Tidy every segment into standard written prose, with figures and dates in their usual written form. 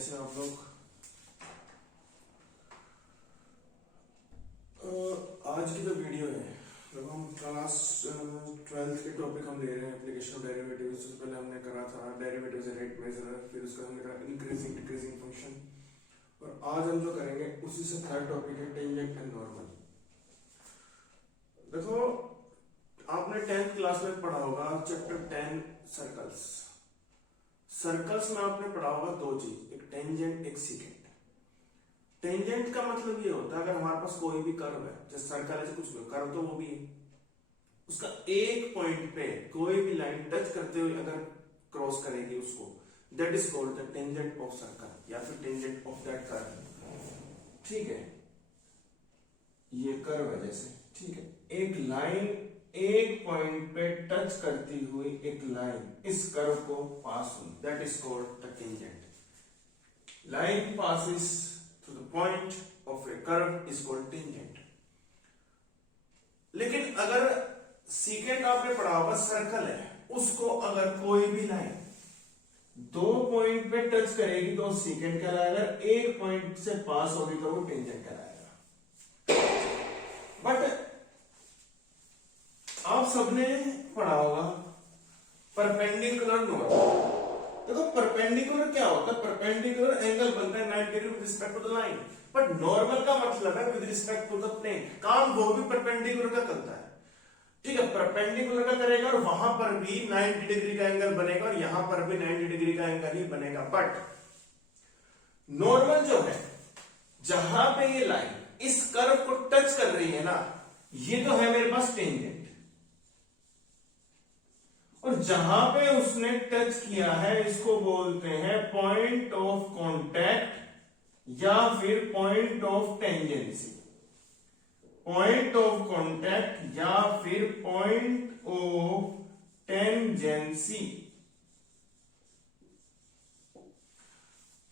कैसे आप लोग। आज की जो वीडियो है जब हम क्लास 12th के टॉपिक हम ले रहे हैं एप्लीकेशन ऑफ डेरिवेटिव्स। उससे पहले हमने करा था डेरिवेटिव्स रेट मेजर, फिर उसका हमने करा इंक्रीजिंग डिक्रीजिंग फंक्शन, और आज हम जो करेंगे उसी से थर्ड टॉपिक है टेंजेंट एंड नॉर्मल। देखो आपने 10th क्लास में पढ़ा होगा चैप्टर 10 सर्कल्स। सर्कल्स में आपने पढ़ा होगा दो चीज, एक टेंजेंट एक सीकेंट। टेंजेंट का मतलब ये होता है अगर हमारे पास कोई भी कर्व है, जैसे सर्कल है, कुछ भी कर्व तो वो भी है, उसका एक पॉइंट पे कोई भी लाइन टच करते हुए अगर क्रॉस करेगी उसको, that is called the tangent of circle या फिर टेंजेंट ऑफ दैट कर्व। ठीक है, ये कर्व है जैसे, ठीक है, एक लाइन एक पॉइंट पे टच करती हुई एक लाइन इस कर्व को पास हुई, that is called the tangent. Line passes to the point of a curve is called tangent। लेकिन अगर सीकेंट आपने पढ़ा होगा सर्कल है, उसको अगर कोई भी लाइन दो पॉइंट पे टच करेगी तो सीकेंट कहलाएगा, एक पॉइंट से पास होगी तो वो टेंजेंट कहलाएगा। बट आप सबने पढ़ा होगा परपेंडिकुलर नॉर्मल। देखो परपेंडिकुलर क्या होता है, परपेंडिकुलर एंगल बनता है 90 degree with respect to the line, but normal का मतलब है with respect to the plane. काम वो भी परपेंडिकुलर का करता है, ठीक है, परपेंडिकुलर का करेगा और वहां पर भी 90 डिग्री का एंगल बनेगा और यहां पर भी 90 डिग्री का एंगल ही बनेगा। बट नॉर्मल जो है, जहां पे ये लाइन इस कर्व को टच कर रही है ना, ये तो है मेरे पास टेंजेंट, और जहां पे उसने टच किया है इसको बोलते हैं पॉइंट ऑफ कांटेक्ट या फिर point of tangency. Point of contact या फिर पॉइंट ऑफ टेंजेंसी।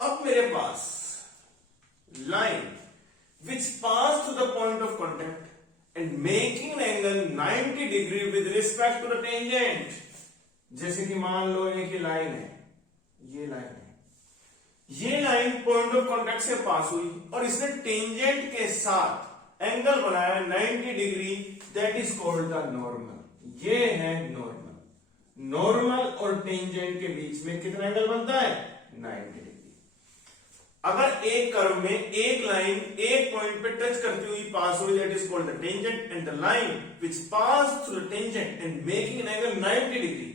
अब मेरे पास line which pass to the point of contact and making an angle 90 degree with respect to the tangent. जैसे कि मान लो एक ही लाइन है, ये लाइन है, ये लाइन पॉइंट ऑफ कांटेक्ट से पास हुई और इसने टेंजेंट के साथ एंगल बनाया 90 degree, that is called the normal. ये है नॉर्मल। नॉर्मल और टेंजेंट के बीच में कितना एंगल बनता है, 90 डिग्री। अगर एक कर्व में एक लाइन एक पॉइंट पे टच करती हुई पास हुई, that is called the tangent, and the line which pass through the tangent and making an angle 90 degree,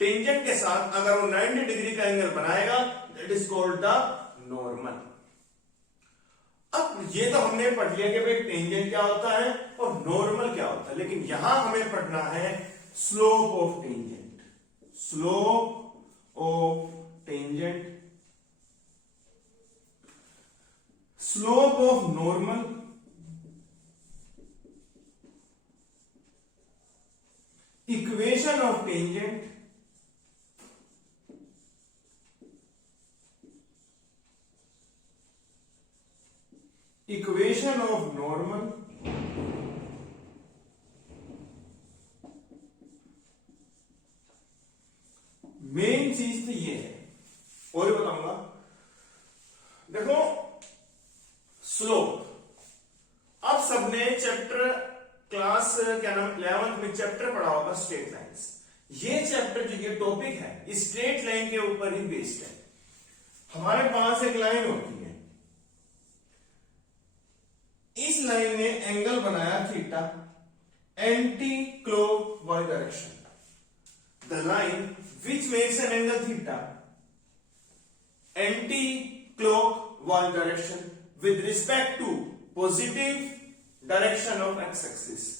tangent के साथ अगर वो 90 डिग्री का एंगल बनाएगा, that is called the normal. अब ये तो हमने पढ़ लिया कि भाई टेंजेंट क्या होता है और नॉर्मल क्या होता है, लेकिन यहां हमें पढ़ना है slope of tangent. Slope of tangent, slope of normal, equation of tangent, equation of normal, main चीज तो ये है, और भी बताऊंगा। देखो स्लोप, आप सबने चैप्टर क्लास क्या नाम 11th में चैप्टर पढ़ा होगा स्ट्रेट लाइंस। ये चैप्टर जो ये टॉपिक है इस स्ट्रेट लाइन के ऊपर ही बेस्ड है। हमारे पास एक लाइन होती है, इस लाइन ने एंगल बनाया theta anti clockwise direction. The line which makes an angle theta anti clockwise direction with respect to positive direction of x axis,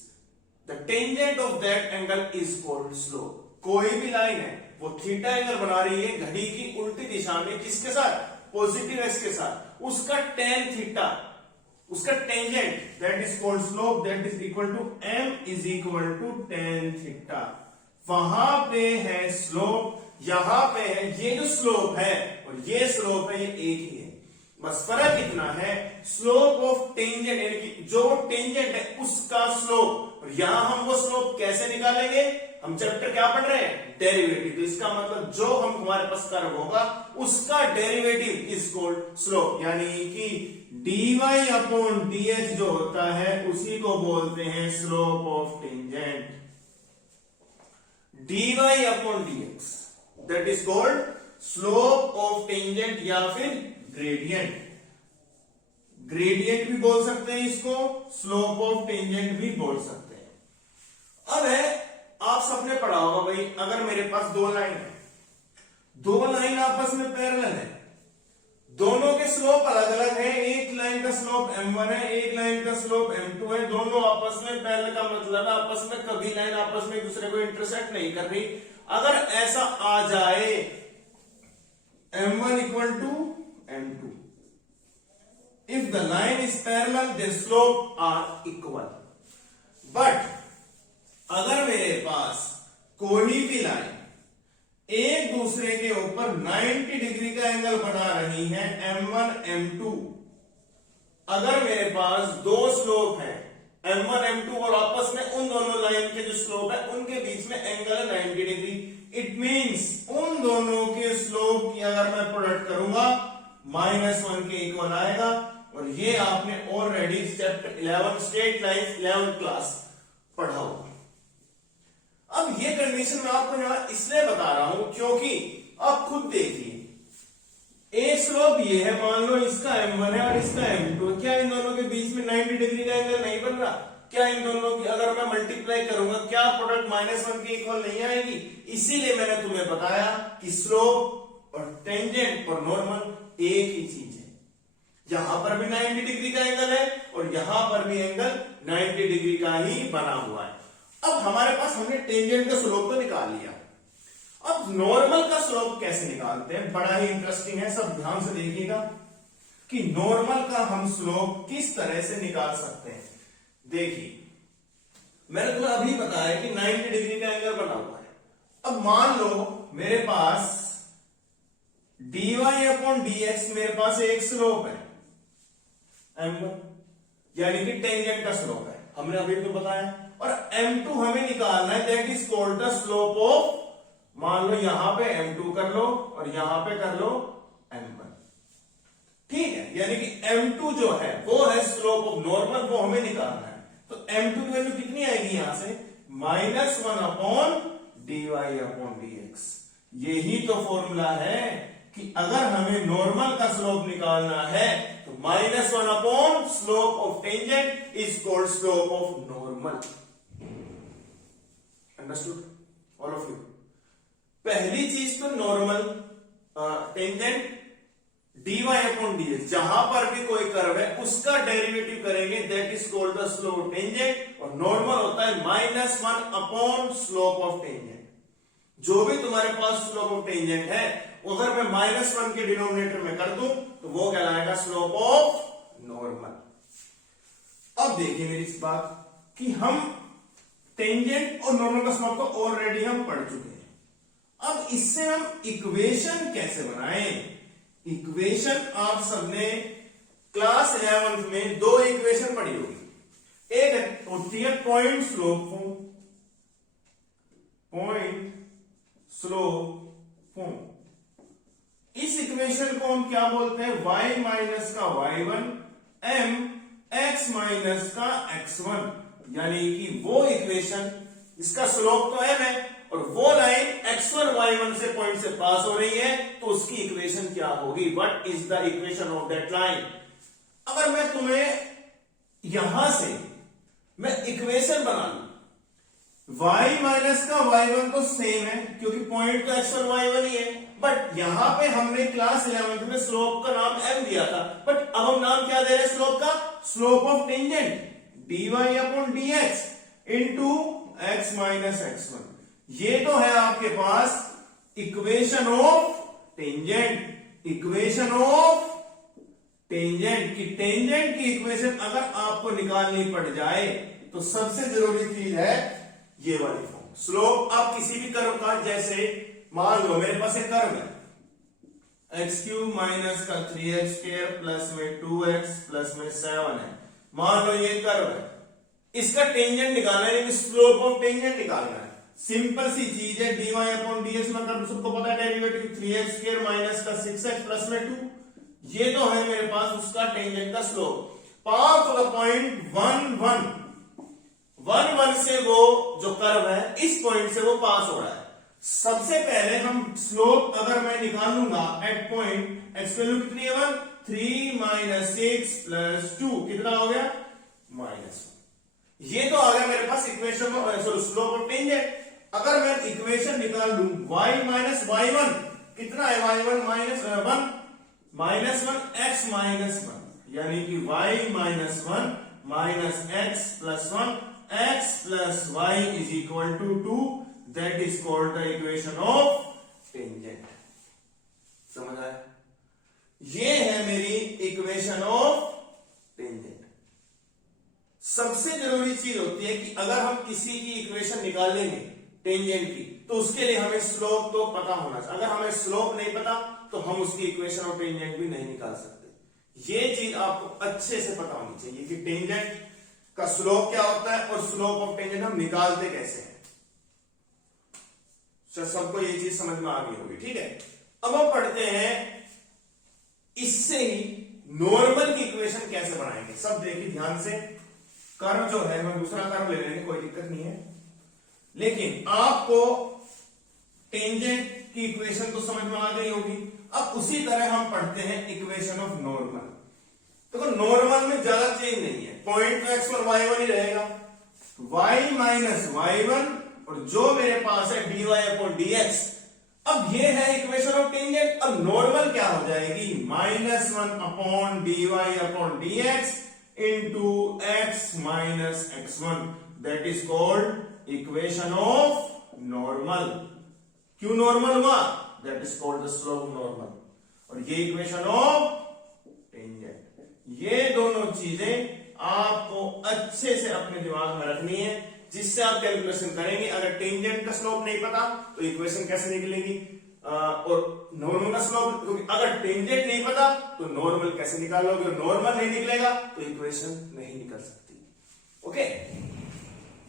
the tangent of that angle is called slope. कोई भी line है वो theta angle बना रही है घड़ी की उल्टी दिशा में, किसके साथ, पॉजिटिव एक्स के साथ, उसका टेन थीटा, उसका tangent, that is called slope, that is equal to m is equal to tan theta. वहां पे है स्लोप, यहां पे है, ये जो स्लोप है और ये स्लोप है ये एक ही है। बस फर्क इतना है, स्लोप ऑफ टेंजेंट यानी कि जो टेंजेंट है उसका स्लोप, और यहां हम वो स्लोप कैसे निकालेंगे, हम चैप्टर क्या पढ़ रहे हैं, डेरिवेटिव। तो इसका मतलब जो हम हमारे पास कर्व होगा उसका डेरिवेटिव इज कॉल्ड स्लोप, यानी कि dy अपॉन dx जो होता है उसी को बोलते हैं slope of tangent. dy upon dx that is called slope of tangent या फिर ग्रेडियंट। ग्रेडियंट भी बोल सकते हैं इसको, स्लोप ऑफ टेंजेंट भी बोल सकते हैं। अब है, आप सबने पढ़ा होगा भाई, अगर मेरे पास दो लाइन है, दो लाइन आपस में पैरेलल है, दोनों के स्लोप अलग अलग है, एक लाइन का स्लोप m1 है, एक लाइन का स्लोप m2 है, दोनों आपस में पैरेलल का मतलब है आपस में कभी लाइन आपस में एक दूसरे को इंटरसेक्ट नहीं कर रही। अगर ऐसा आ जाए m1 equal to m2, if the line is parallel their slope are equal, but अगर मेरे पास कोई भी लाइन एक दूसरे के ऊपर 90 डिग्री का एंगल बना रही है m1 m2, अगर मेरे पास दो स्लोप है m1 m2 और आपस में उन दोनों लाइन के जो स्लोप है उनके बीच में एंगल है 90 डिग्री, इट मींस उन दोनों के स्लोप की अगर मैं प्रोडक्ट करूंगा -1 के इक्वल आएगा। और ये आपने already chapter 11 straight lines 11th class पढ़ा होगा। अब ये कंडीशन मैं आपको यहां इसलिए बता रहा हूं क्योंकि आप खुद देखिए, एक स्लोप ये है, मान लो इसका m1 है और इसका m2, क्या इन दोनों के बीच में 90 डिग्री का एंगल नहीं बन रहा? क्या इन दोनों की अगर मैं मल्टीप्लाई करूंगा क्या प्रोडक्ट -1 के इक्वल नहीं आएगी? इसीलिए मैंने तुम्हें बताया कि स्लोप और टेंजेंट और नॉर्मल एक ही चीज है। यहां पर भी 90 डिग्री का एंगल है और यहां पर भी एंगल 90 डिग्री का ही बना हुआ है। अब हमारे पास हमने टेंजेंट का स्लोप तो निकाल लिया, अब नॉर्मल का स्लोप कैसे निकालते हैं, बड़ा ही इंटरेस्टिंग है, सब ध्यान से देखिएगा कि नॉर्मल का हम स्लोप किस तरह से निकाल सकते हैं। देखिए, मैंने तुम्हें अभी बताया कि 90 डिग्री का एंगल बना हुआ है। अब मान लो मेरे पास dy अपॉन dx मेरे पास एक स्लोप है m1, यानी कि टेंजेंट का स्लोप है, हमने अभी तो बताया, और m2 हमें निकालना है, that is called the slope of, मान लो यहां पे m2 कर लो और यहां पे कर लो m1, ठीक है, यानी कि m2 जो है वो है स्लोप ऑफ नॉर्मल, वो हमें निकालना है। तो m2 की वैल्यू कितनी आएगी यहां से, -1 अपॉन dy अपॉन dx। यही तो फॉर्मूला है कि अगर हमें नॉर्मल का स्लोप निकालना है तो -1 upon slope of tangent is called slope of normal. Understood all of you? पहली चीज तो normal tangent dy upon dx, जहां पर भी कोई कर्व है उसका डेरिवेटिव करेंगे, that is called the slope of tangent, और नॉर्मल होता है -1 अपॉन स्लोप ऑफ टेंजेंट। जो भी तुम्हारे पास स्लोप ऑफ टेंजेंट है अगर मैं -1 के डिनोमिनेटर में कर दूं तो वो कहलाएगा स्लोप ऑफ नॉर्मल। अब देखिए मेरी इस बात कि हम टेंजेंट और नॉर्मल का स्लोप को ऑलरेडी हम पढ़ चुके हैं। अब इससे हम इक्वेशन कैसे बनाएं? इक्वेशन आप सबने क्लास 11th में दो इक्वेशन पढ़ी होगी, एक होती है point slope form, point slope form. इस इक्वेशन को हम क्या बोलते हैं, y माइनस का y1 m x माइनस का x1, यानी कि वो इक्वेशन इसका स्लोप तो m है और वो लाइन x1 y1 से पॉइंट से पास हो रही है, तो उसकी इक्वेशन क्या होगी, what is the equation of that line. अगर मैं तुम्हें यहां से मैं इक्वेशन बना लूं, y माइनस का y1 तो सेम है क्योंकि पॉइंट तो x1 y1 ही है, बट यहां पे हमने क्लास 11th में स्लोप का नाम m दिया था, बट अब हम नाम क्या दे रहे हैं स्लोप का, slope of tangent dy upon dx into x minus x1। ये तो है आपके पास equation of tangent, equation of tangent की टेंजेंट की इक्वेशन अगर आपको निकालनी पड़ जाए तो सबसे जरूरी चीज है ये वाली फॉर्म। स्लोप आप किसी भी कर्व का, जैसे मान लो मेरे पास एक कर्व है एक्स क्यूब माइनस का 3x² प्लस में 2x प्लस में 7 है। मान लो ये कर्व है, इसका टेंजेंट निकालना है, स्लोप ऑफ टेंजेंट निकालना है। सिंपल सी चीज है, dy अपॉन dx मतलब सबको पता है डेरिवेटिव 3x² माइनस का 6x प्लस में 2, ये तो है मेरे पास उसका टेंजेंट का slope. Path to the point 1 1 से वो जो कर्व है इस पॉइंट से वो पास हो रहा है। सबसे पहले हम स्लोप अगर मैं निकालूंगा एट पॉइंट एक्स वैल्यू कितनी है 1, 3 माइनस 6 प्लस 2 कितना हो गया -1। ये तो आ गया मेरे पास इक्वेशन स्लोप ऑफ टेंजेंट। अगर मैं इक्वेशन निकाल लूं y माइनस y1 कितना है, y1 माइनस 1 x माइनस 1, यानी कि y minus 1 minus x plus 1 x plus y is equal to 2, that is called the equation of tangent. समझ आया? ये है मेरी इक्वेशन ऑफ टेंजेंट। सबसे जरूरी चीज होती है कि अगर हम किसी की इक्वेशन निकालेंगे टेंजेंट की, तो उसके लिए हमें स्लोप तो पता होना चाहिए। अगर हमें स्लोप नहीं पता तो हम उसकी इक्वेशन ऑफ टेंजेंट भी नहीं निकाल सकते। ये चीज आपको अच्छे से पता होनी चाहिए कि टेंजेंट का स्लोप क्या होता है और स्लोप ऑफ टेंजेंट हम निकालते कैसे हैं। सबको ये चीज समझ में आ गई होगी, ठीक है। अब हम पढ़ते हैं इससे ही नॉर्मल की इक्वेशन कैसे बनाएंगे। सब देखिए ध्यान से, कर्व जो है मैं दूसरा कर्व ले लेंगे, कोई दिक्कत नहीं है, लेकिन आपको टेंजेंट की इक्वेशन तो समझ में आ गई होगी। अब उसी तरह हम पढ़ते हैं इक्वेशन ऑफ नॉर्मल। देखो नॉर्मल में ज्यादा चेंज नहीं है, पॉइंट तो x1 y1 ही रहेगा, y माइनस y1 और जो मेरे पास है dy अपॉन dx। अब ये है इक्वेशन ऑफ टेंजेंट। अब नॉर्मल क्या हो जाएगी, -1 upon dy upon dx into x minus x1, that is called equation of normal. क्यों नॉर्मल हुआ, that is called the slope normal. और ये इक्वेशन ऑफ टेंजेंट। ये दोनों चीजें आपको अच्छे से अपने दिमाग में रखनी है, जिससे आप कैलकुलेशन करेंगे। अगर टेंजेंट का स्लोप नहीं पता तो इक्वेशन कैसे निकलेगी, और नॉर्मल का स्लोप, अगर टेंजेंट नहीं पता तो नॉर्मल कैसे निकालोगे, और नॉर्मल नहीं निकलेगा तो इक्वेशन नहीं निकल सकती। ओके,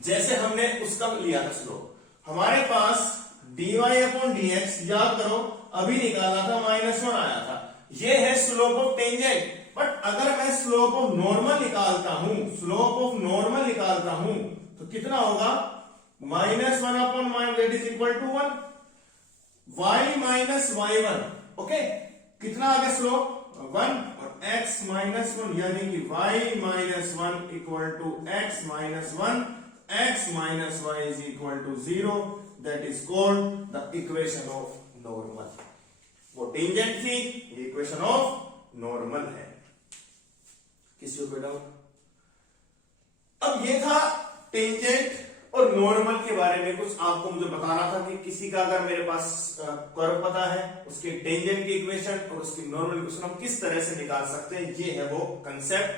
जैसे हमने उसका लिया था स्लोप, हमारे पास dy अपॉन dx, याद करो अभी निकाला था -1 आया था, ये है स्लोप ऑफ टेंजेंट। बट अगर मैं स्लोप ऑफ नॉर्मल निकालता हूं, स्लोप ऑफ नॉर्मल निकालता हूं तो कितना होगा, -1 upon minus that is equal to 1, y minus y1। Okay, कितना आ गया स्लोप 1 और x माइनस 1, यानी कि y minus 1 equal to x minus 1, x minus y is equal to 0, that is called the equation of normal. वो tangent थी, ये equation of normal है। किसी को कोई डाउट? अब ये था टेंजेंट और नॉर्मल के बारे में कुछ आपको मुझे बताना था कि किसी का अगर मेरे पास कर्व पता है, उसके टेंजेंट की इक्वेशन और उसकी नॉर्मल इक्वेशन हम किस तरह से निकाल सकते हैं। ये है वो कंसेप्ट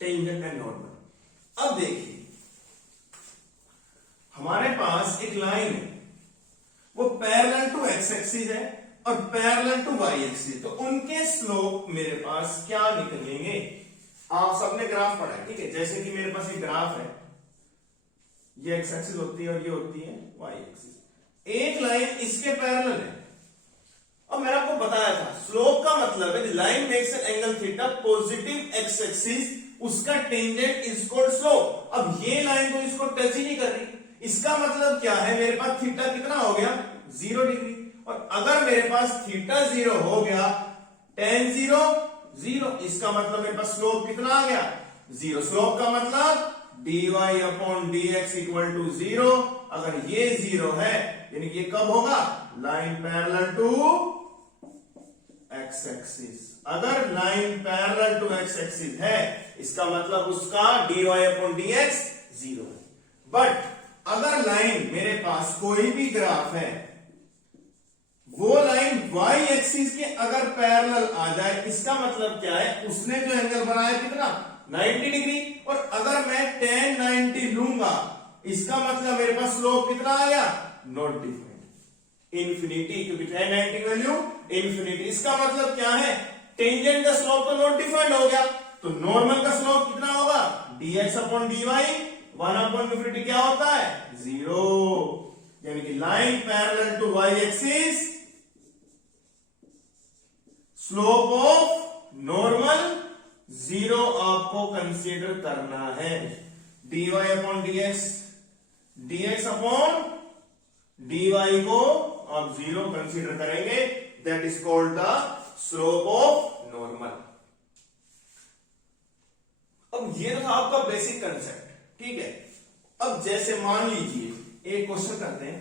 टेंजेंट एंड नॉर्मल। अब देखिए हमारे पास एक लाइन है, वो पैरेलल टू एक्स एक्सिस है और पैरेलल टू वाई एक्सिस, तो उनके स्लोप मेरे पास क्या निकलेंगे। आप सबने ग्राफ पढ़ा है, ठीक है। जैसे कि मेरे पास एक ग्राफ है, ये एक्स एक्सिस होती है और ये होती है वाई एक्सिस। एक लाइन इसके पैरेलल है। अब मैंने आपको बताया था स्लोप का मतलब है line makes an angle theta positive x axis, उसका टेंजेंट इज कॉल्ड स्लोप। अब ये लाइन तो इसको टच ही नहीं कर रही, इसका मतलब क्या है, मेरे पास थीटा कितना हो गया 0 डिग्री। और अगर मेरे पास थीटा 0 हो गया, tan 0 0, इसका मतलब मेरे पास स्लोप कितना आ गया 0। स्लोप का मतलब dy upon dx equal to 0। अगर ये 0 है यानी कि ये कब होगा, line parallel to x axis. अगर line parallel to x axis है इसका मतलब उसका dy अपॉन dx 0 है। बट अगर लाइन मेरे पास कोई भी ग्राफ है, वो लाइन y एक्सिस के अगर पैरेलल आ जाए, इसका मतलब क्या है, उसने जो एंगल बनाया कितना 90 डिग्री। और अगर मैं tan 90 लूंगा, इसका मतलब मेरे पास स्लोप कितना आ गया, नॉट डिफाइंड, इंफिनिटी, क्योंकि tan 90 वैल्यू इंफिनिटी। इसका मतलब क्या है, टेंजेंट का स्लोप तो नॉट डिफाइंड हो गया, तो नॉर्मल का स्लोप कितना होगा, dx upon dy, 1 upon infinity क्या होता है, 0। यानी कि line parallel to y axis, slope of normal 0 आपको कंसीडर करना है। dy upon dx, dx upon dy को आप 0 कंसीडर करेंगे, that is called the slope of normal. अब ये था आपका बेसिक कंसेप्ट, ठीक है। अब जैसे मान लीजिए एक क्वेश्चन करते हैं,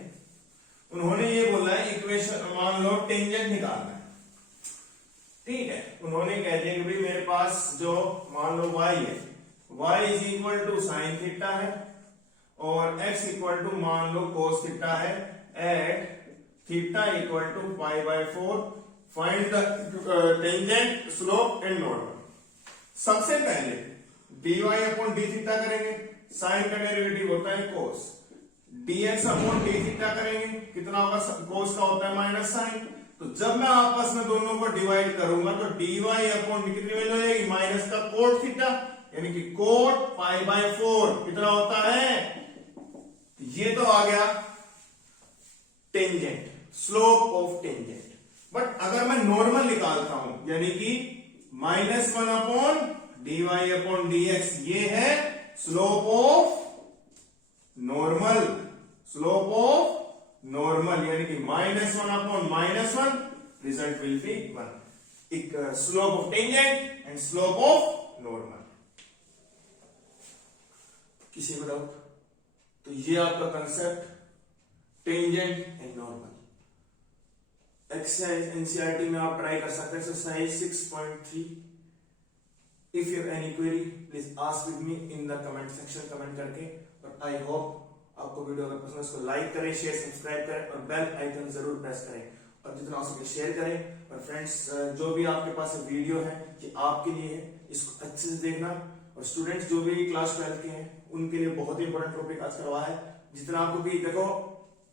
उन्होंने ये बोला है इक्वेशन, मान लो टेंजेंट निकालना है, ठीक है। उन्होंने कह दिया कि भाई मेरे पास जो मान लो y है, y is equal to sine theta है और x इक्वल टू मान लो कोस थीटा है at theta equal to π/4, find the tangent, slope and normal. सबसे पहले dy अपॉन डी थीटा करेंगे, साइन का डेरिवेटिव होता है cos, dx upon d theta करेंगे, कितना होगा, कोस का होता है माइनस साइन। तो जब मैं आपस में दोनों को डिवाइड करूंगा तो dy अपॉन डी कितनी वैल्यू हो जाएगी, माइनस का कोट थीटा, यानी कि कोट π/4 कितना होता है, ये तो आ गया tangent, slope of tangent. But अगर मैं नॉर्मल निकालता हूं, यानी कि -1 अपॉन dy अपॉन dx, ये है slope of normal, slope of normal, यानी कि -1 अपॉन -1, रिजल्ट विल बी 1। एक slope of tangent and slope of normal. किसी को डाउट? तो ये आपका concept tangent and normal. Exercise NCERT में आप ट्राई कर सकते हैं, exercise 6.3। If you have any query please ask with me in the comment section, comment करके। और आई होप आपको वीडियो अगर पसंद है उसको लाइक करें, शेयर, सब्सक्राइब करें और बेल आइकन जरूर प्रेस करें, और जितना हो सके शेयर करें। और फ्रेंड्स, जो भी आपके पास वीडियो है ये आपके लिए है, इसको अच्छे से देखना। और स्टूडेंट्स जो भी क्लास 12 के हैं उनके लिए बहुत ही इंपॉर्टेंट टॉपिक आज करवा है। जितना आपको भी देखो,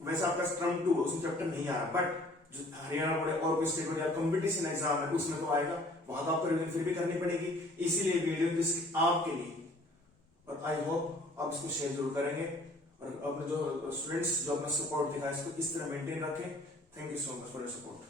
वैसे आपका स्ट्रम 2 उसमें चैप्टर नहीं आ रहा, बट जो हरियाणा बोर्ड और कोई स्टेट बोर्ड या कंपटीशन एग्जाम है उसमें तो आएगा, वहां तो आपको रिवीजन फिर भी करनी पड़ेगी। इसीलिए वीडियो आपके लिए, और आई होप आप इसको शेयर जरूर करेंगे और अपने जो स्टूडेंट्स जो अपना सपोर्ट दिखा है इसको इस तरह मेंटेन रखें। Thank you so much for your support.